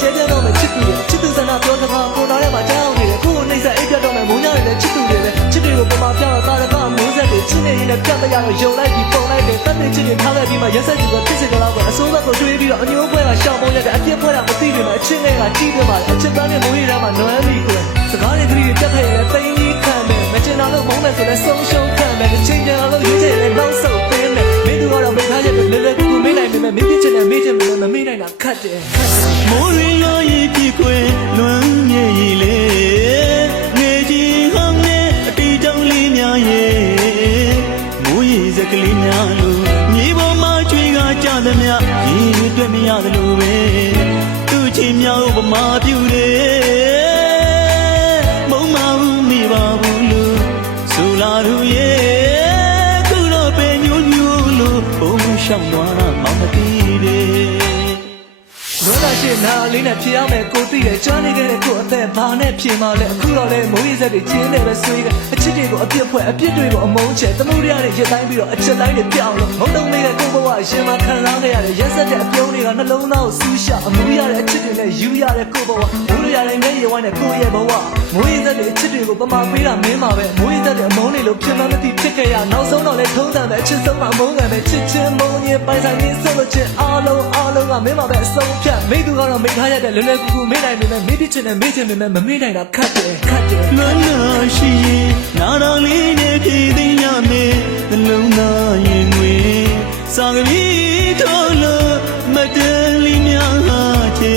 ကျဲပြတ်တော့မယ်ချစ်သူတွေချစ်သူစံနာပြောစကားကိုနားထဲမှာကြောက်နေတယ်ကိုယ်နှိမ့်ဆက်အိပ်ပြတ်တော့မယ်မုန်းကြတယ်လည်းချစ်သူတွေပဲချစ်တွေကိုပမာပြတော့သာရကမိုးဆက်တွေချစ်နေရင်လည်းပြတ်တရတော့ယုံလိုက်ပြီးပုံလိုက်တယ်တတ်တဲ့ချစ်တွေထားလိုက်ပြီးမှရက်ဆက်သူကဖြစ်စေကြလောက်ပဲအစိုးရကိုတွေးပြီးတော့အမျိုးပွဲကရှောင်ပုံရက်တဲ့အပြစ်ပွဲတာမသိပေမဲ့အချင်းတွေကကြီးပြပါတယ်အချစ်သားနဲ့မိုးရီထဲမှာနွမ်းပြီးကိုယ်စကားတွေသတိတွေပြတ်ခဲ့ရင်တင်းကြီးခံမယ်မချင်တာလို့မုန်းမယ်ဆိုလဲဆုံးရှုံးခံမယ်ချင်းချင်အောင်လို့ရွေးချယ်လဲနောက်ဆုံးပေးမယ်မင်းတို့ကတော့မင်းသားရဲ့လည်းလည်းကူမင်းနိုင်ပေမဲ့မင်းပြစ်ချင်တယ်မင်းချင်တယ်မမေ့နိုင်တာခတ်တယ် သွားတာ မှမသိတယ်လောကရှိနာလေးနဲ့ဖြေရမယ်ကိုသိတယ်ကြားနေခဲ့တဲ့ကိုအသက်ဘာနဲ့ဖြေမှလဲအခုတော့လေမိုးရေစက်တွေကျင်းနေပဲဆွေးတယ်အချစ်တွေကိုအပြစ်ဖွဲ့အပြစ်တွေကိုအမုန်းချဲတမှုရတဲ့ရတိုင်းပြီးတော့အချက်တိုင်းတွေပြောင်းလို့မုံတုံလေးတဲ့ကိုဘဝရှင်မခံစားခဲ့ရတဲ့ရက်ဆက်တဲ့အပြုံးတွေကနှလုံးသားကိုဆူးရှအမှုရတဲ့အချစ်တွေနဲ့ယူရတဲ့ကိုဘဝမိုးရတဲ့ငယ်ရွယ်ဝိုင်းနဲ့ကိုရဲ့ဘဝမိုးရေစက်တွေအချစ်တွေကိုပမာပေးတာမင်းပါပဲမိုးရေစက်တွေအမုန်းတွေလို့ဖြစ်မှမသိဖြစ်ခဲ့ရနောက်ဆုံးတော့လေထုံးတန်တဲ့အချစ်ဆုံးမှအမုန်းခံပဲချစ်ချင်းမုန်းရင်ပိုင်ဆိုင်ရင်ဆုံးလို့ချင်းအားလုံးအားလုံးကမင်းပါပဲအဆုံးဖြတ်မိသူကတော့မိထားရတဲ့လွယ်လွယ်ကူကူမေးနိုင်ပေမဲ့မေးပြချင်တယ်မေးချင်ပေမဲ့မမေးနိုင်တာခတ်တယ်ခတ်တယ်လွမ်းလာရှိရင်နာတော်လေးနဲ့ဖြည့်သိမ်းရမယ်နှလုံးသားရင်ငွေစာကလေးထောလို့မတန်လီများဟာချေ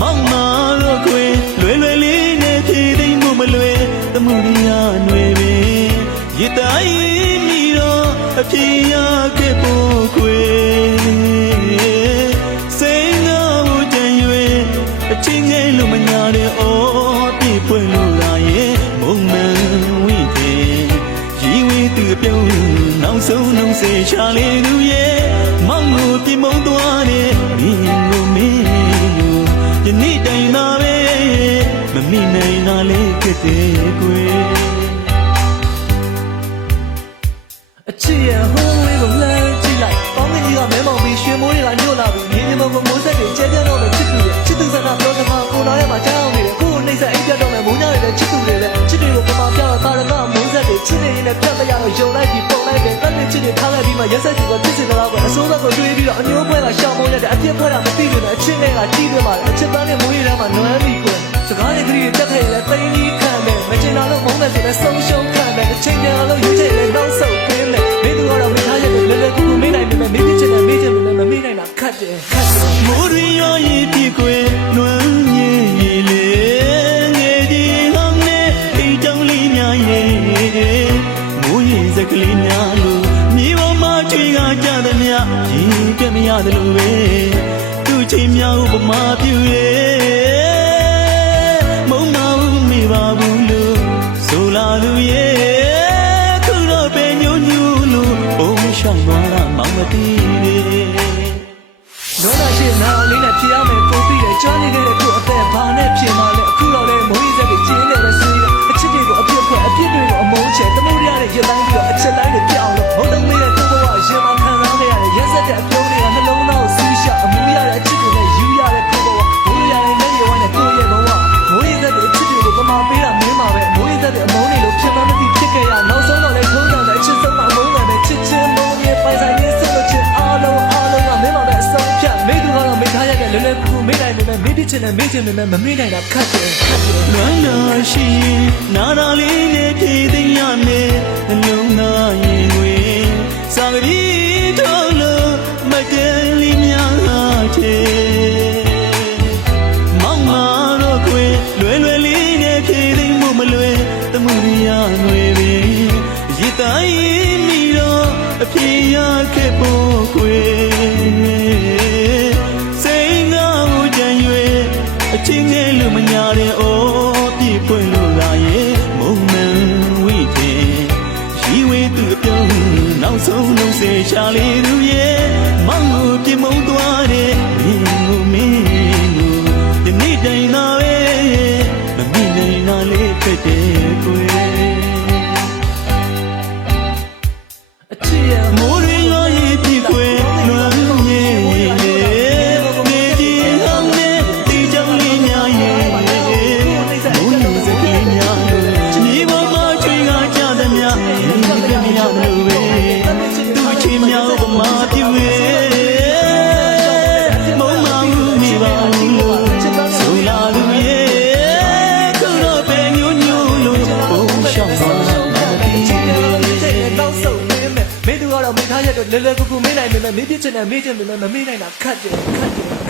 မောင်မာလို့ခွေလွယ်လွယ်လေးနဲ့ဖြည့်သိမ်းမှုမလွယ်သမှုရိယာຫນွေပင်ရတိုင်းမိတော့အပြေရခဲ့ဖို့ ပြုံးနောက်ဆုံးနှုံးစေချလေးသူရဲ့မောင်ကိုပြမုံသွားတဲ့မင်းကိုမင်းလို့ယနေ့တိုင်သာပဲမမိနိုင်တာလေးကတည်းကွ နေရင်လည်းပြတ်တရားတော့ယုံလိုက်ပြီးပုံလိုက်တယ်တက်တဲ့ချစ်တွေထားလိုက်ပြီးမှရက်ဆက်သူကဖြစ်စင်တော့ကအစိုးရကိုတွေးပြီးတော့အညိုးပွဲကရှောင်းမိုးရတဲ့အပြစ်ဖွဲ့တာမသိဘူးနဲ့အချစ်တွေကကြီးတယ်ပါလေအချစ်သားနဲ့မိုးရထဲမှာနွမ်းပြီးကွယ်စကားတွေကြည့်တက်ခဲ့ရင်လည်းတိန်ကြီးခံမယ်မချင်တာလို့မုန်းတယ်ဆိုလည်းဆုံးရှုံးခံမယ်အချိန်ပြန်လို့ရွေးချယ်လည်းနောက်ဆုတ်ပေး ရတယ်လို့ပဲသူ့ချင်းများဥပမာပြုရဲ့မုံမဘူးမိပါဘူးလို့ဆိုလာလူရဲ့ခုတော့ပဲညို့ညူးလို့ဘုံရှောင်းသွားတာမောင်မတီးတယ်လောကရှိနာလေးနဲ့ဖြေရမယ်ကိုသိတယ်ကြားနေခဲ့တဲ့ကိုအသက်ဘာနဲ့ဖြေမှလဲအခုတော့လေမိုးရီစက်တွေကျင်းနေပဲဆွေးတယ်အချစ်တွေကိုအပြစ်ဖွဲ့အပြစ်တွေကိုအမုန်းချဲတမှုရတဲ့ရတိုင်းပြီးတော့အချက်တိုင်းတွေပြောင်း ချင်တယ်မိချင်ပေမဲ့မမိနိုင်တာခတ်တယ်ခတ်တယ်လွမ်းလာရှိရင်နာတော်လေး ဆုံးလုံးစေချာလေးသူရဲ့မောင်ကိုပြမုံသွား လဲလဲကူကူမေးနိုင်ပေမဲ့မေးပြချင်တယ်မေးချင်ပေမဲ့မမေးနိုင်တာခက်တယ်ခက်တယ်ခ